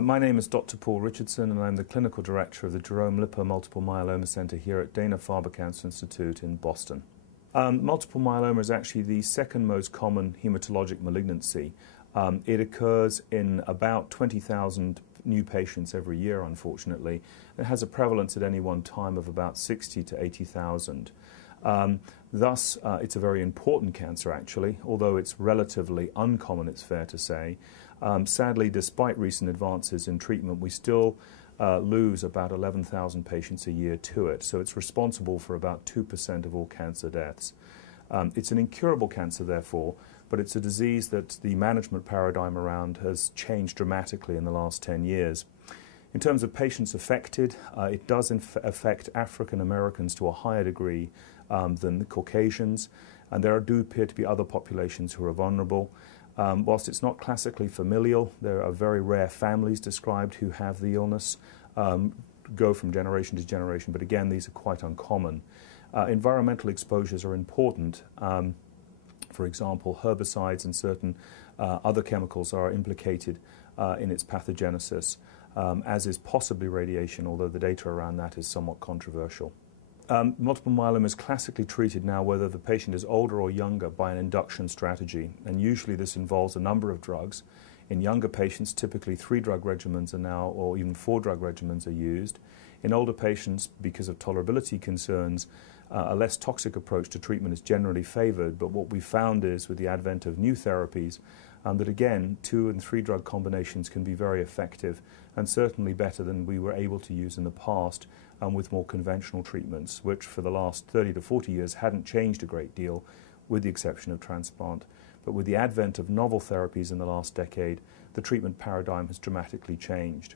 My name is Dr. Paul Richardson, and I'm the Clinical Director of the Jerome Lipper Multiple Myeloma Center here at Dana-Farber Cancer Institute in Boston. Multiple myeloma is actually the second most common hematologic malignancy. It occurs in about 20,000 new patients every year, unfortunately. It has a prevalence at any one time of about 60 to 80,000. Thus, it's a very important cancer, actually, although it's relatively uncommon, it's fair to say. Sadly, despite recent advances in treatment, we still lose about 11,000 patients a year to it, so it's responsible for about 2% of all cancer deaths. It's an incurable cancer, therefore, but it's a disease that the management paradigm around has changed dramatically in the last 10 years. In terms of patients affected, it does affect African Americans to a higher degree than the Caucasians, and there do appear to be other populations who are vulnerable. Whilst it's not classically familial, there are very rare families described who have the illness, go from generation to generation, but again, these are quite uncommon. Environmental exposures are important. For example, herbicides and certain other chemicals are implicated in its pathogenesis, as is possibly radiation, although the data around that is somewhat controversial. Multiple myeloma is classically treated now whether the patient is older or younger by an induction strategy, and usually this involves a number of drugs. In younger patients, typically 3 drug regimens are now, or even 4 drug regimens are used. In older patients, because of tolerability concerns, a less toxic approach to treatment is generally favored, but what we found is with the advent of new therapies that again 2 and 3 drug combinations can be very effective and certainly better than we were able to use in the past with more conventional treatments, which for the last 30 to 40 years hadn't changed a great deal with the exception of transplant. But with the advent of novel therapies in the last decade, the treatment paradigm has dramatically changed.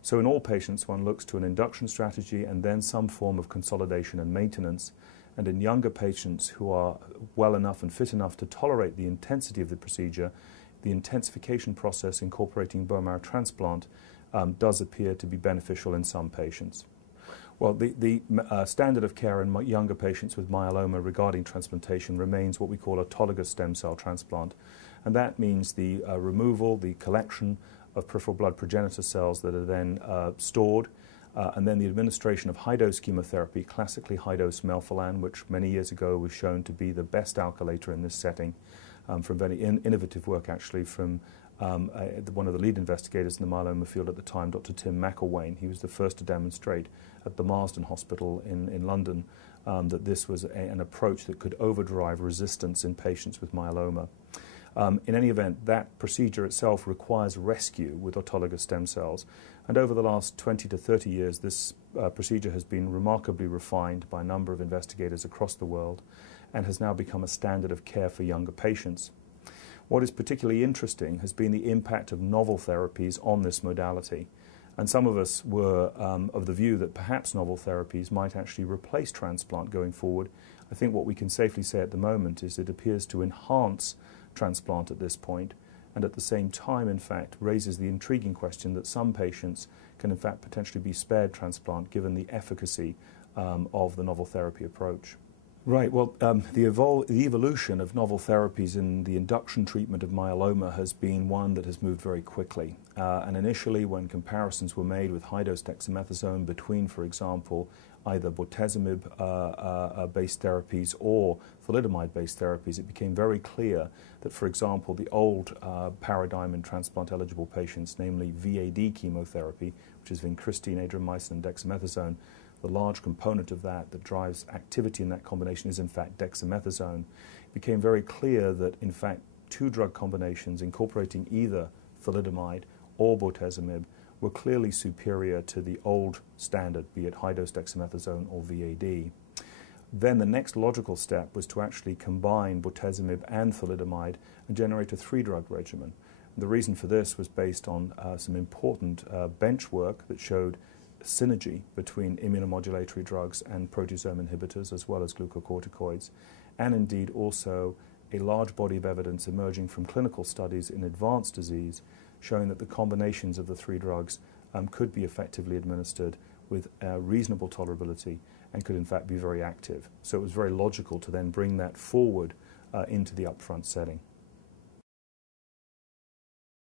So in all patients, one looks to an induction strategy and then some form of consolidation and maintenance. And in younger patients who are well enough and fit enough to tolerate the intensity of the procedure, the intensification process incorporating bone marrow transplant does appear to be beneficial in some patients. Well, the standard of care in younger patients with myeloma regarding transplantation remains what we call autologous stem cell transplant. And that means the removal, the collection of peripheral blood progenitor cells that are then stored, and then the administration of high-dose chemotherapy, classically high-dose melphalan, which many years ago was shown to be the best alkylator in this setting, from very innovative work actually from one of the lead investigators in the myeloma field at the time, Dr. Tim McElwain. He was the first to demonstrate at the Marsden Hospital in London that this was an approach that could overdrive resistance in patients with myeloma. In any event, that procedure itself requires rescue with autologous stem cells. And over the last 20 to 30 years, this procedure has been remarkably refined by a number of investigators across the world and has now become a standard of care for younger patients. What is particularly interesting has been the impact of novel therapies on this modality. And some of us were of the view that perhaps novel therapies might actually replace transplant going forward. I think what we can safely say at the moment is it appears to enhance transplant at this point, and at the same time, in fact, raises the intriguing question that some patients can, in fact, potentially be spared transplant given the efficacy of the novel therapy approach. Right, well, the evolution of novel therapies in the induction treatment of myeloma has been one that has moved very quickly. And initially, when comparisons were made with high-dose dexamethasone between, for example, either bortezomib-based therapies or thalidomide-based therapies, it became very clear that, for example, the old paradigm in transplant-eligible patients, namely VAD chemotherapy, which is vincristine, adriamycin, and dexamethasone, the large component of that drives activity in that combination is in fact dexamethasone. It became very clear that in fact 2 drug combinations incorporating either thalidomide or bortezomib were clearly superior to the old standard, be it high-dose dexamethasone or VAD. Then the next logical step was to actually combine bortezomib and thalidomide and generate a 3-drug regimen. The reason for this was based on some important bench work that showed synergy between immunomodulatory drugs and proteasome inhibitors as well as glucocorticoids, and indeed also a large body of evidence emerging from clinical studies in advanced disease showing that the combinations of the 3 drugs could be effectively administered with reasonable tolerability and could in fact be very active. So it was very logical to then bring that forward into the upfront setting.